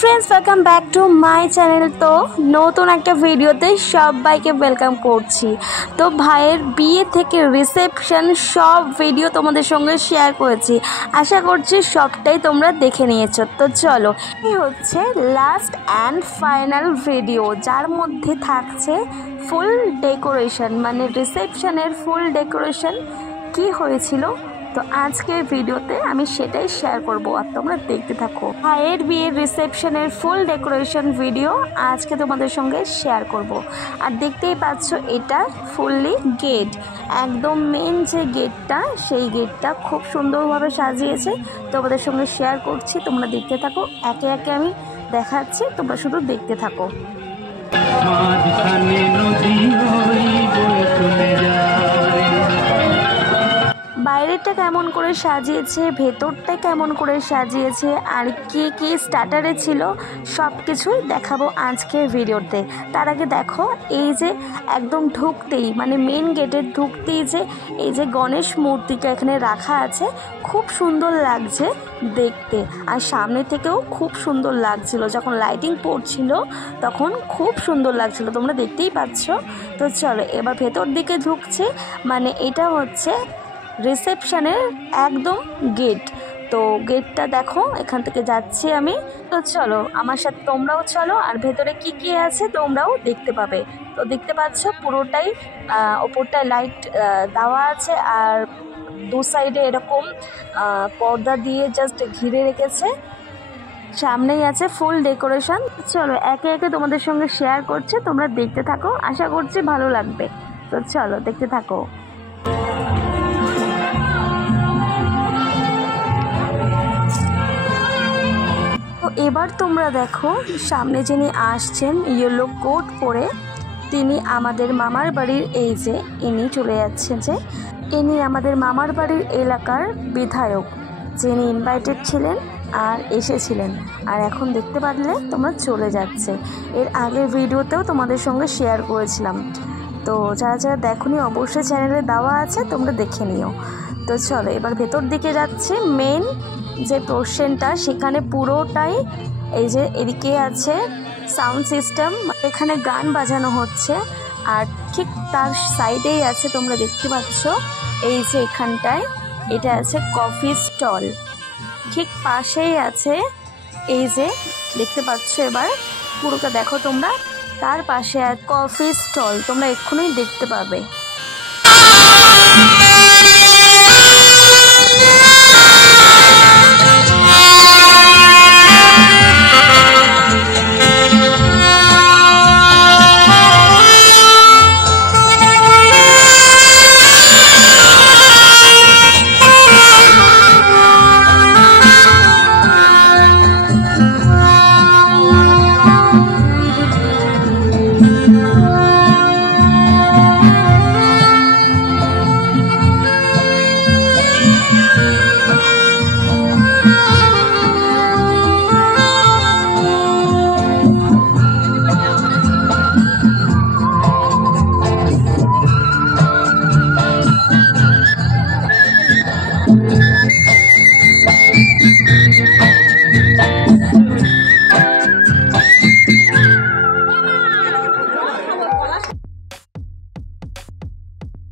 Friends welcome back to my channel. तो नतून एक भिडियोते सबाइके वेलकाम करछि। तो भाइयेर बिये थेके रिसेपशन सब भिडियो तोमादेर संगे शेयर करेछि, आशा करछि सबटाई तोमरा देखे नियेछो। तो चलो এই হচ্ছে लास्ट एंड फाइनल भिडियो जार मध्य थाकছে फुल डेकोरेशन माने रिसेपशनेर फुल डेकोरेशन कि হয়েছিল। तो आजकेर भिडियोते आमी सेटाई शेयर करब और तोमरा देखते थाको। भाइयेर बियेर रिसेपशनेर फुल डेकोरेशन भिडियो आजके तोमादेर संगे शेयर करब। और देखतेई पाচ্ছো এটা फुल्ली गेट एकदम मेन जे गेटटा सेई गेटटा खूब सुंदरभावे साजिয়েছে তোমাদের সঙ্গে শেয়ার করছি। তোমরা দেখতে থাকো, একে একে আমি দেখাচ্ছি, তোমরা শুধু দেখতে থাকো। বাইরেটা কেমন করে সাজিয়েছে, ভেতরটা কেমন করে সাজিয়েছে আর কি কি স্টার্টারে ছিল সব কিছুই দেখাবো আজকের ভিডিওতে। তার আগে দেখো এই যে একদম ঢুকতেই মানে মেন গেটের ঢুকতেই যে এই যে গণেশ মূর্তিটা এখানে রাখা আছে, খুব সুন্দর লাগছে দেখতে। আর সামনে থেকেও খুব সুন্দর লাগছিল, যখন লাইটিং পড়ছিল তখন খুব সুন্দর লাগছিল, তোমরা দেখতেই পাচ্ছ। তো চলো এবার ভেতর দিকে ঢুকছে, মানে এটা হচ্ছে रिसेपशनेर एकदम गेट। तो गेटटा देखो एखान थेके जाচ্ছি আমি। तो चलो आमार साथे तोमराओ चलो और भेतरे की की आछे तोमराओ देखते पाबे। तो देखते पाচ্ছ পুরোটাই ওপরটায় লাইট দেওয়া আছে আর দু সাইডে এরকম পর্দা দিয়ে জাস্ট ঘিরে রেখেছে, সামনেই আছে ফুল ডেকোরেশন। চলো একে একে তোমাদের সঙ্গে শেয়ার করছি, তোমরা দেখতে থাকো, আশা করছি ভালো লাগবে। তো চলো দেখতে থাকো। তো এবার তোমরা দেখো সামনে যিনি আসছেন ইয়েলো কোট পরে, তিনি আমাদের মামার বাড়ির এই যে ইনি চলে যাচ্ছে, যে ইনি আমাদের মামার বাড়ির এলাকার বিধায়ক, যিনি ইনভাইটেড ছিলেন আর এসেছিলেন, আর এখন দেখতে পারলে তোমরা চলে যাচ্ছে। এর আগের ভিডিওতেও তোমাদের সঙ্গে শেয়ার করেছিলাম, তো যারা যারা দেখোনি অবশ্যই চ্যানেলে দেওয়া আছে, তোমরা দেখে নিও। তো চলো এবার ভেতর দিকে যাচ্ছি। মেন যে পোর্শনটা সেখানে পুরোটাই এই যে এদিকে আছে সাউন্ড সিস্টেম, এখানে গান বাজানো হচ্ছে। আর ঠিক তার সাইডেই আছে, তোমরা দেখতে পাচ্ছ এই যে এখানটায় এটা আছে কফি স্টল, ঠিক পাশেই আছে এই যে দেখতে পাচ্ছ, এবার পুরোটা দেখো তোমরা, তার পাশে আর কফি স্টল তোমরা এক্ষুনি দেখতে পাবে।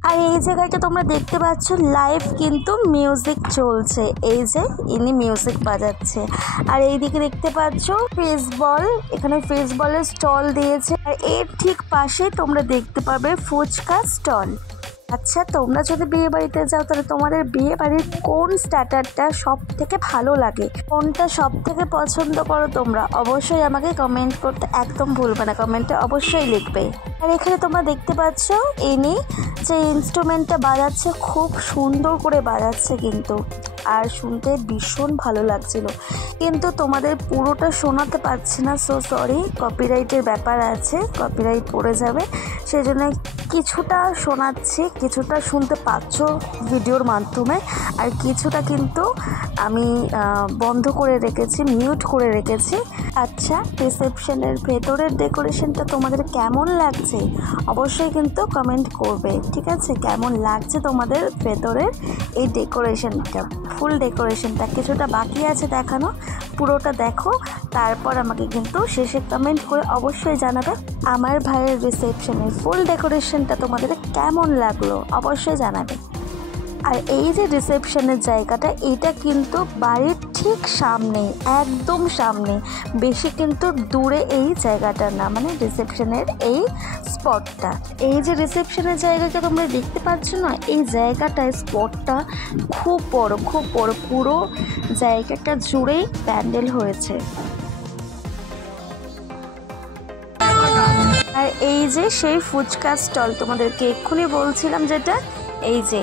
আর এই জায়গাটা তোমরা দেখতে পাচ্ছ লাইভ কিন্তু মিউজিক চলছে, এই যে ইনি মিউজিক বাজাচ্ছে। আর এইদিকে দেখতে পাচ্ছ ফেসবল, এখানে ফেসবলের স্টল দিয়েছে। আর এর ঠিক পাশে তোমরা দেখতে পাবে ফুচকা স্টল। আচ্ছা তোমরা যদি বিয়ে বাড়িতে যাও তাহলে তোমাদের বিয়ে বাড়ির কোন স্টার্টারটা সব থেকে ভালো লাগে, কোনটা সব থেকে পছন্দ করো তোমরা অবশ্যই আমাকে কমেন্ট করতে একদম ভুলবে না, কমেন্টে অবশ্যই লিখবে। আর এখানে তোমরা দেখতে পাচ্ছ ইনি যে ইনস্ট্রুমেন্টটা বাজাচ্ছে খুব সুন্দর করে বাজাচ্ছে কিন্তু, আর শুনতে ভীষণ ভালো লাগছিল, কিন্তু তোমাদের পুরোটা শোনাতে পারছি না, সো সরি, কপিরাইটের ব্যাপার আছে, কপিরাইট পড়ে যাবে, সেজন্য কিছুটা শোনাচ্ছি, কিছুটা শুনতে পাচ্ছ ভিডিওর মাধ্যমে, আর কিছুটা কিন্তু আমি বন্ধ করে রেখেছি, মিউট করে রেখেছি। আচ্ছা, রিসেপশনের ভেতরের ডেকোরেশনটা তোমাদের কেমন লাগছে অবশ্যই কিন্তু কমেন্ট করবে, ঠিক আছে? কেমন লাগছে তোমাদের ভেতরের এই ডেকোরেশনটা, ফুল ডেকোরেশনটা? কিছুটা বাকি আছে দেখানো, পুরোটা দেখো, তারপর আমাকে কিন্তু শেষে কমেন্ট করে অবশ্যই জানাবে আমার ভাইয়ের রিসেপশনের ফুল ডেকোরেশনটা তোমাদের কেমন লাগলো, অবশ্যই জানাবে। আর এই যে রিসেপশনের জায়গাটা, এটা কিন্তু বাড়ির ঠিক সামনে, একদম সামনে, বেশি কিন্তু দূরে এই জায়গাটা না, মানে রিসেপশনের এই স্পটটা। এই যে রিসেপশনের জায়গাটা তোমরা দেখতে পাচ্ছ না, এই জায়গাটায় স্পটটা খুব বড়, খুব বড়, পুরো জায়গাটা জুড়েই প্যান্ডেল হয়েছে। আর এই যে সেই ফুচকা স্টল তোমাদেরকে এক্ষুনি বলছিলাম, যেটা এই যে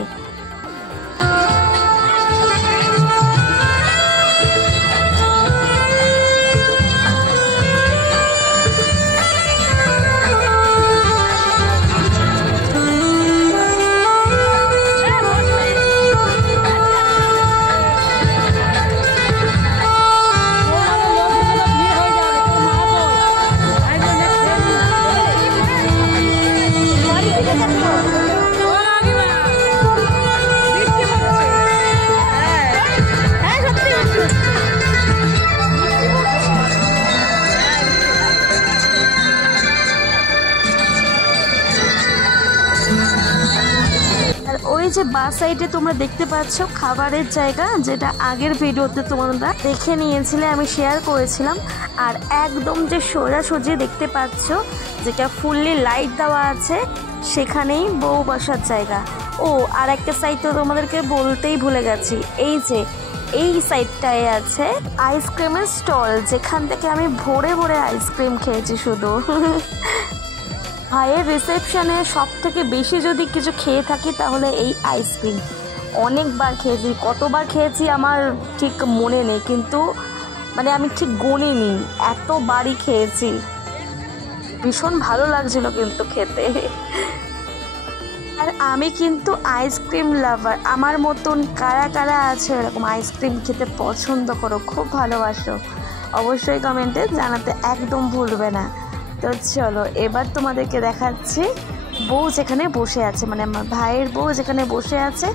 ওই যে বাঁ সাইডে তোমরা দেখতে পাচ্ছ খাবারের জায়গা, যেটা আগের ভিডিওতে তোমরা দেখে নিয়েছিলে, আমি শেয়ার করেছিলাম। আর একদম যে সোজাসুজি দেখতে পাচ্ছ, যেটা ফুললি লাইট দেওয়া আছে, সেখানেই বউ বসার জায়গা। ও আর একটা সাইড তো তোমাদেরকে বলতেই ভুলে গেছি, এই যে এই সাইডটায় আছে আইসক্রিমের স্টল, যেখান থেকে আমি ভরে ভরে আইসক্রিম খেয়েছি শুধু। ভাইয়ের রিসেপশনে সব থেকে বেশি যদি কিছু খেয়ে থাকি তাহলে এই আইসক্রিম। অনেকবার খেয়েছি, কতবার খেয়েছি আমার ঠিক মনে নেই, কিন্তু মানে আমি ঠিক গুনিনি, এতবারই খেয়েছি। ভীষণ ভালো লাগছিল কিন্তু খেতে। আর আমি কিন্তু আইসক্রিম লাভার, আমার মতন কারা কারা আছে এরকম আইসক্রিম খেতে পছন্দ করো, খুব ভালোবাসো, অবশ্যই কমেন্টে জানাতে একদম ভুলবে না। তো চলো এবার তোমাদেরকে দেখাচ্ছি বউ যেখানে বসে আছে, মানে আমার ভাইয়ের বউ যেখানে বসে আছে,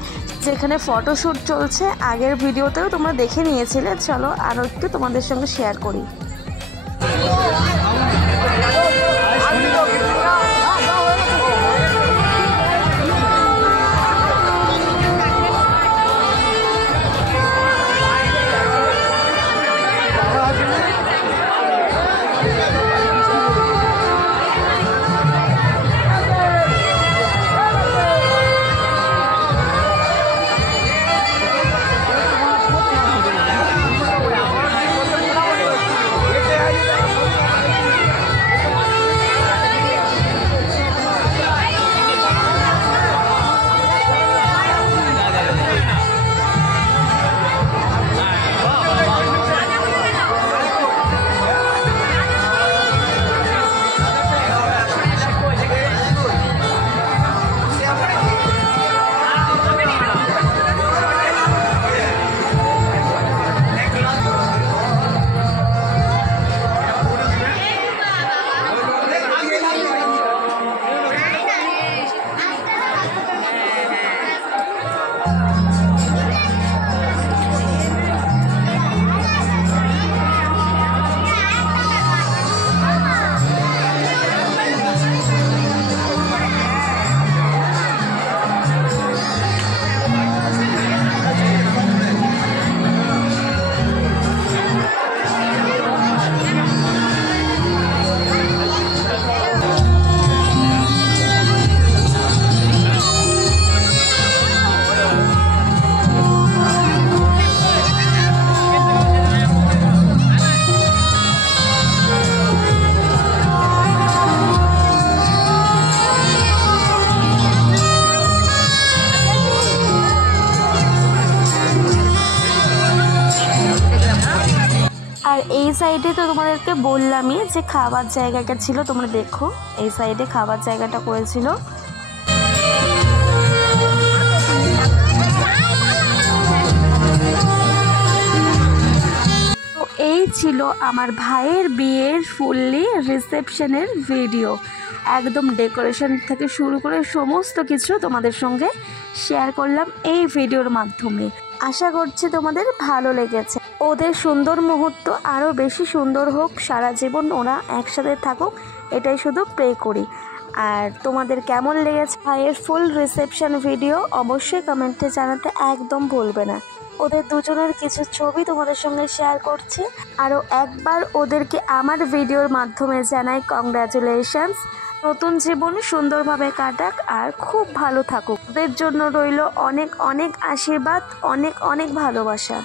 যেখানে ফটোশ্যুট চলছে। আগের ভিডিওতেও তোমরা দেখে নিয়েছিলে, চলো আরও একটু তোমাদের সঙ্গে শেয়ার করি। আর এই সাইডে তো তোমাদেরকে বললামই যে খাবার জায়গাটা ছিল, তোমরা দেখো এই সাইডে খাবার জায়গাটা করেছিল। ছিল আমার ভাইয়ের বিয়ের ফুললি রিসেপশনের ভিডিও। একদম ডেকোরেশন থেকে শুরু করে সমস্ত কিছু তোমাদের সঙ্গে শেয়ার করলাম এই ভিডিওর মাধ্যমে। আশা করছি তোমাদের ভালো লেগেছে। ওদের সুন্দর মুহূর্ত আরও বেশি সুন্দর হোক, সারা জীবন ওরা একসাথে থাকুক, এটাই শুধু প্রে করি। আর তোমাদের কেমন লেগেছে ভাইয়ের ফুল রিসেপশন ভিডিও অবশ্যই কমেন্টে জানাতে একদম ভুলবে না। ওদের দুজনের কিছু ছবি তোমাদের সঙ্গে শেয়ার করছি। আরও একবার ওদেরকে আমার ভিডিওর মাধ্যমে জানাই কংগ্রাচুলেশনস। নতুন জীবন সুন্দরভাবে কাটাক আর খুব ভালো থাকুক। ওদের জন্য রইল অনেক অনেক আশীর্বাদ, অনেক অনেক ভালোবাসা।